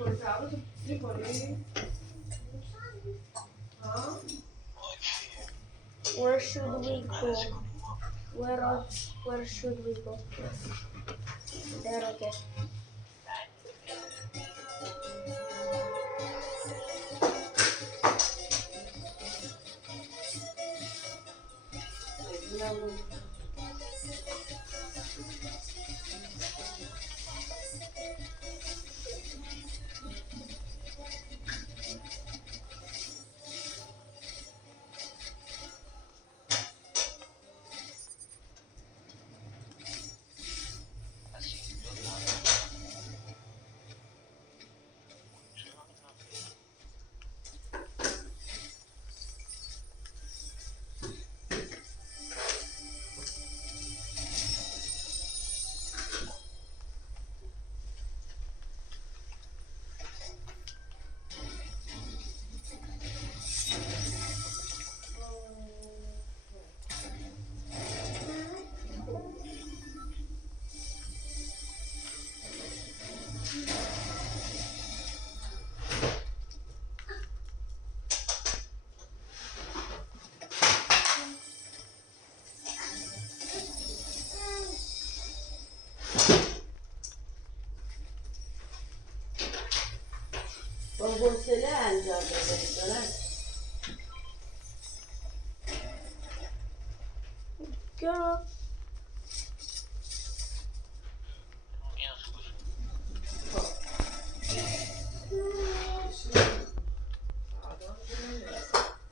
Where should we go? Where should we go? There, okay. با حوصله انجام بده. Go.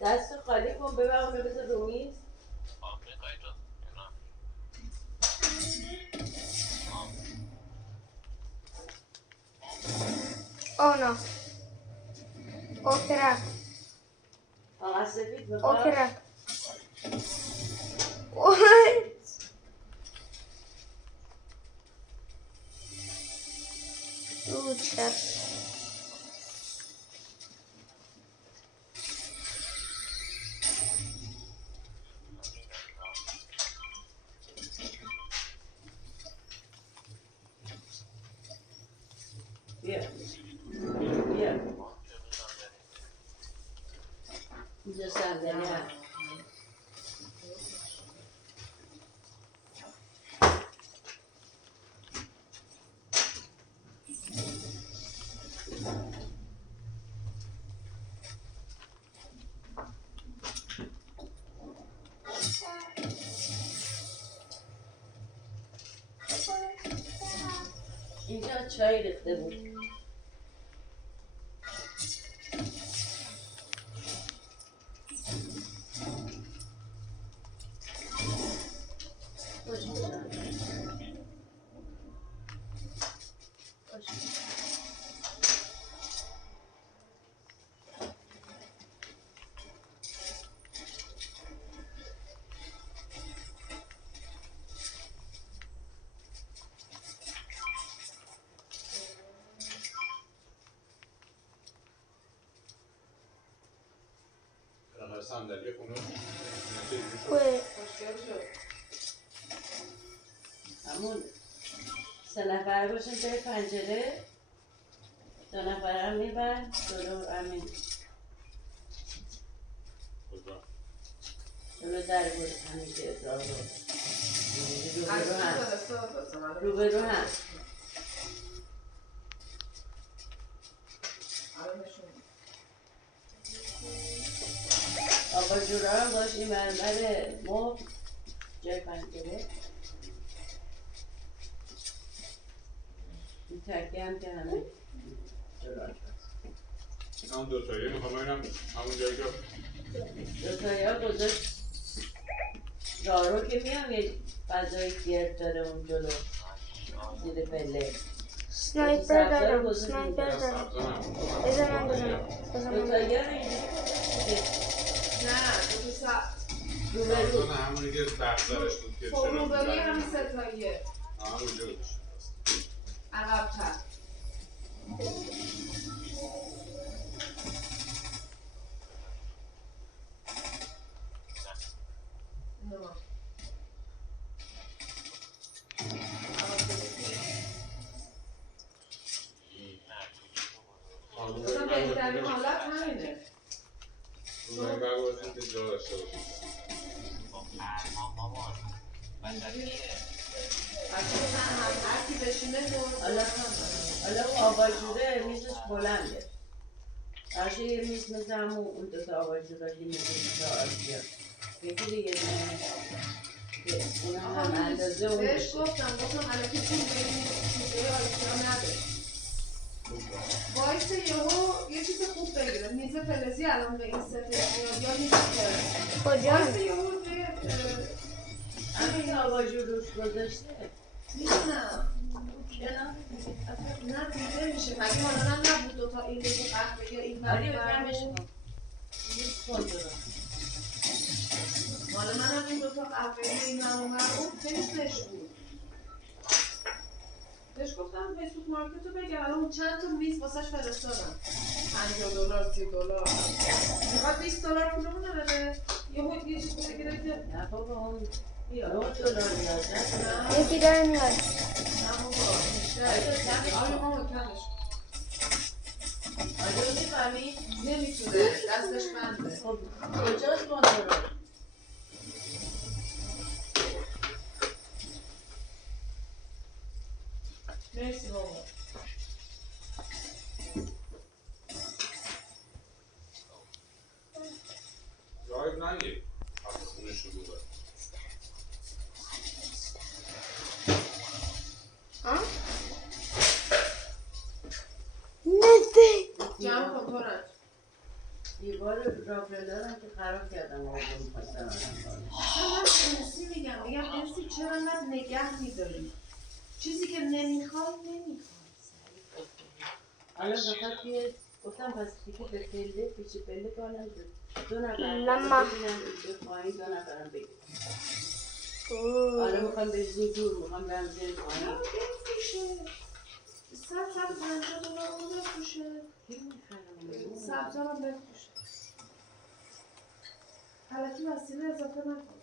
دست خالی کن ببر اونو بذار رو میز. Oh no. Okra. کاغذ سفید میخواد؟ Okra. What? Ooh, chest. بیا بیا اینجا صندلی هست. اینجا چای ریخته بود. صندلی خونه Wait. همون 3 نفره باشیم توی پنجره، 2 نفره هم میبن جلو همین جلو در بود همین که ادرار رو به رو هم آقا جورا هم باش این مرمر مفت جای پنجره. این تکیه هم که همه جلوش هست. هم دوتاییه میخوام ببینم همون جایی که دوتایی ها گذاشت رارو که میام یه فضای گرد داره اون جلو زیر پله. Sniper دارم. Sniper دارم. بذار من بزنم. دوتایی ها رو اینجوری نه دو تا رو به رو. سبزانه همونی که بخزرش بود که خب چرا روبروی همین ستاییه همونجا بود. عقب‌تر بهترین حالت همینه. اونایی برگردیم که جا داشته باشیم. هر کی بشینه حالا آباجوره میزش بلنده. باشه یه میز مثل همون اون دوتا آباجوره که میزش آسیا. یکی دیگه نه. اونم هم اندازه اون بهش بشه. گفتم الکی چون به این چیزه آسیا نده. وایسه یه چیز خوب بگیره. میز فلزی الان به این سطح میاد یا میز فلزی. کجا؟ وایسه یهو همین آباجور روش گذاشته. میدونم. چرا؟ نه دیده میشه. مگه حالا نبود دوتا این بگو قهوه یا این آره برگرد. کمش کن. نیست کن درست. حالا منم این دوتا قهوه این اون تستش بود. بهش گفتم به سوپرمارکت رو بگم الان چند تا میز واسش فرستادم. $50 $30 میخواد $20 پولمون رو بده. یه چیز بگیره که نه بابا اون $9 نیاز نه. یکی داره میاد. نه بابا بیشتر. آره ماما کمش. آره میفهمی؟ نمیتونه دستش بنده. خب کجاست کنترل؟ مرسی ماما. جایب نگیر. وقتی خونه شلوغه. ها؟ نزدیک. جمع کن تورن. دیوار رافلدارم که خراب کردم آقا میخواستم من انسی میگم انسی چرا انقدر نگه میداری؟ چیزی که نمیخوای نمیخوای. حالا فقط که گفتم پس دیگه به پله پیچ پله کنم دو نفر لما. ببینم به پایین دو نفرم بگیرم. حالا میخوام بریزیم دور میخوام برم زیر پایین. نه بفروشه. $150 اون بفروشه. کی میخرم؟ سبزارم بفروشه. حالتی وسیله اضافه نکن.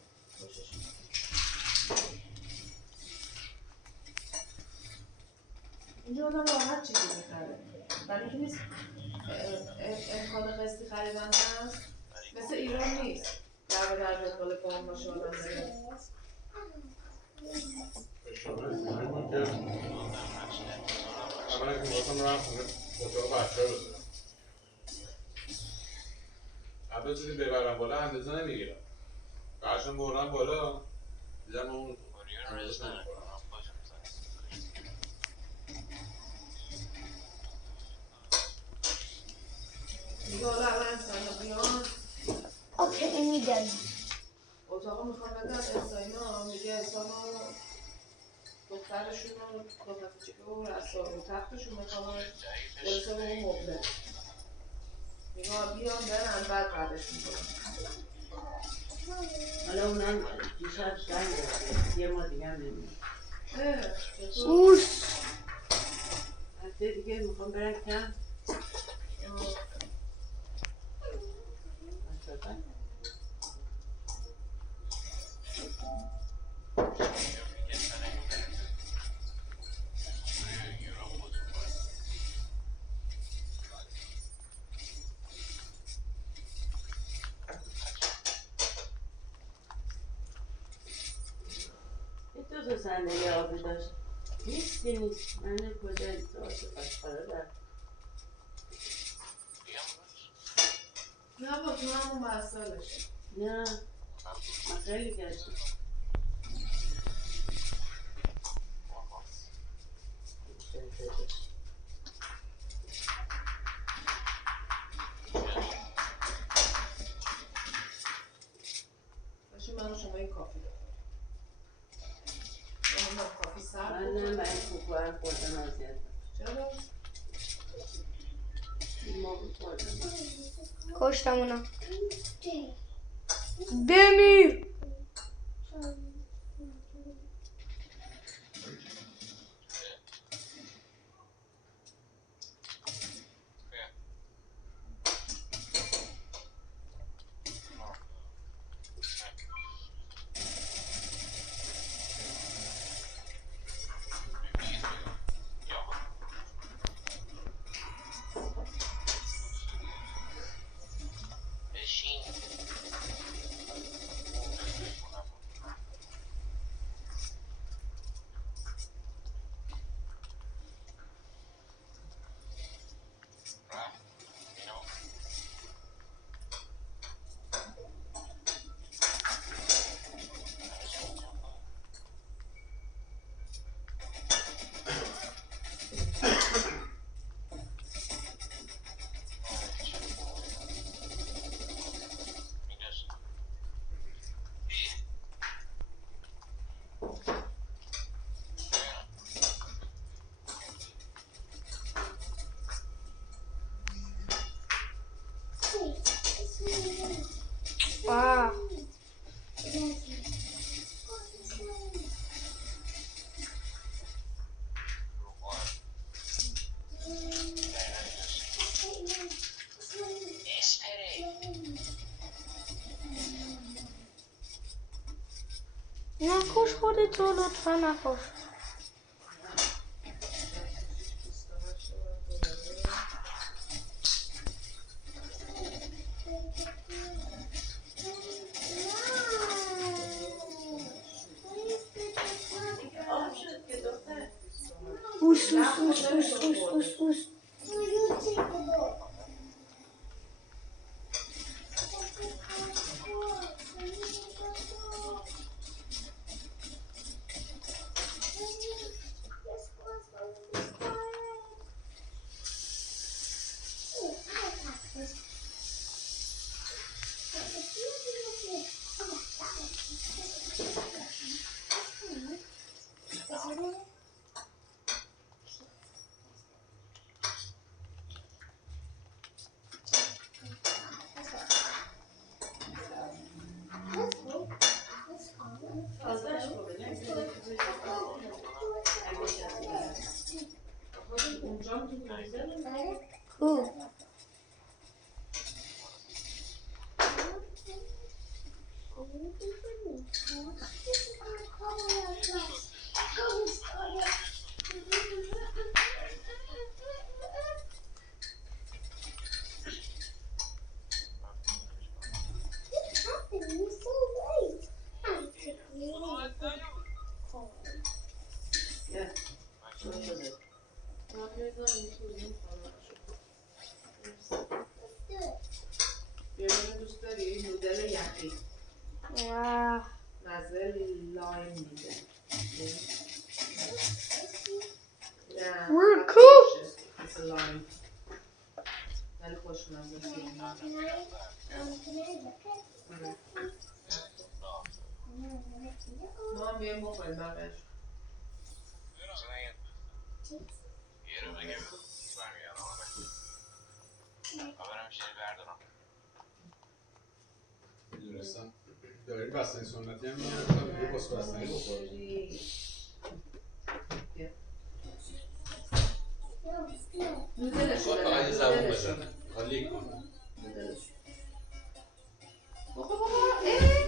اینجا آدم راحت چیزی میخره. برای اینکه نیست امکان قسطی خریدن هست. مثل ایران نیست. در دنبال کام باشه آدم داره. شما نمی‌دونم که اولا که می‌خواستم رفتم اتاق بچه‌ها بزنم. قبل چیزی ببرم بالا اندازه نمیگیرم. قشنگ بردم بالا دیدم اون اندازه نمی‌خورم. دیگه حالا اول انسان بیان اوکی میدم. اتاق میخوام بدن انساینا میگه انسان دخترشون رو دو بچه و رسال و تختشون میخوام برسه به اون مبله میگه بیان برن بعد قدش میکنم. حالا اونم دیشب زنگ داشته یه ما دیگه هم نمیدونم. اوش. هفته دیگه میخوام برم کم مثلا دو صندلی آبی داشت نیست که نیست من کجا ازدواج باشقاره دارم نه با تو همون بستالشه. نه من خیلی گشتم باشه من و شما این کافی دارم. من کافی سر من نه من این کوکوه رو خوردم اذیت چرا؟ این ما بود خوردم کشتم اونا. دمیر. خودت رو لطفا نکش. آب شد که دختر. بوس بوس بوس بوس بوس بوس بوس. تازهش خوبه نه؟ اونجا هم تو فریزر کو نه شروع شده. بیرون دوست داری نودل یخی آه. مزه لایم میده نه ورکو. مثل لایم ولی خوشمزه است. ما هم بیایم بخوریم بقیش میدونستم داری بستنی سنتی هم میگن یه بس بستنی بخور. نودلش خود فقط یه زبون بزنه خالی کن. بابا اه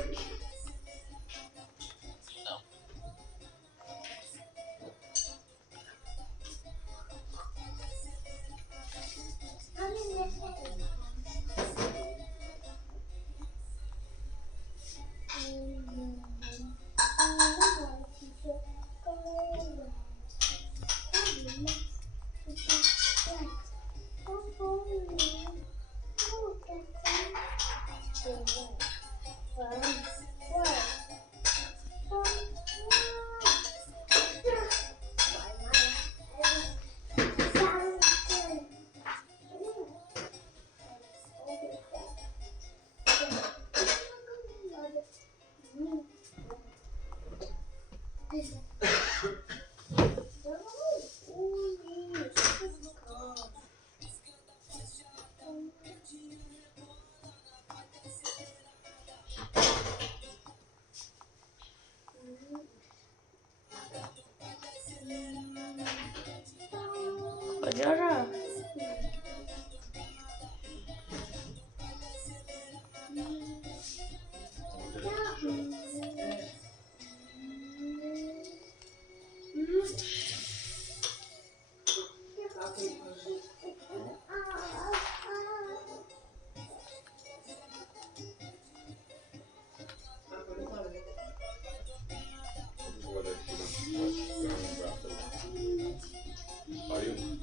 کجا رفت؟ آریون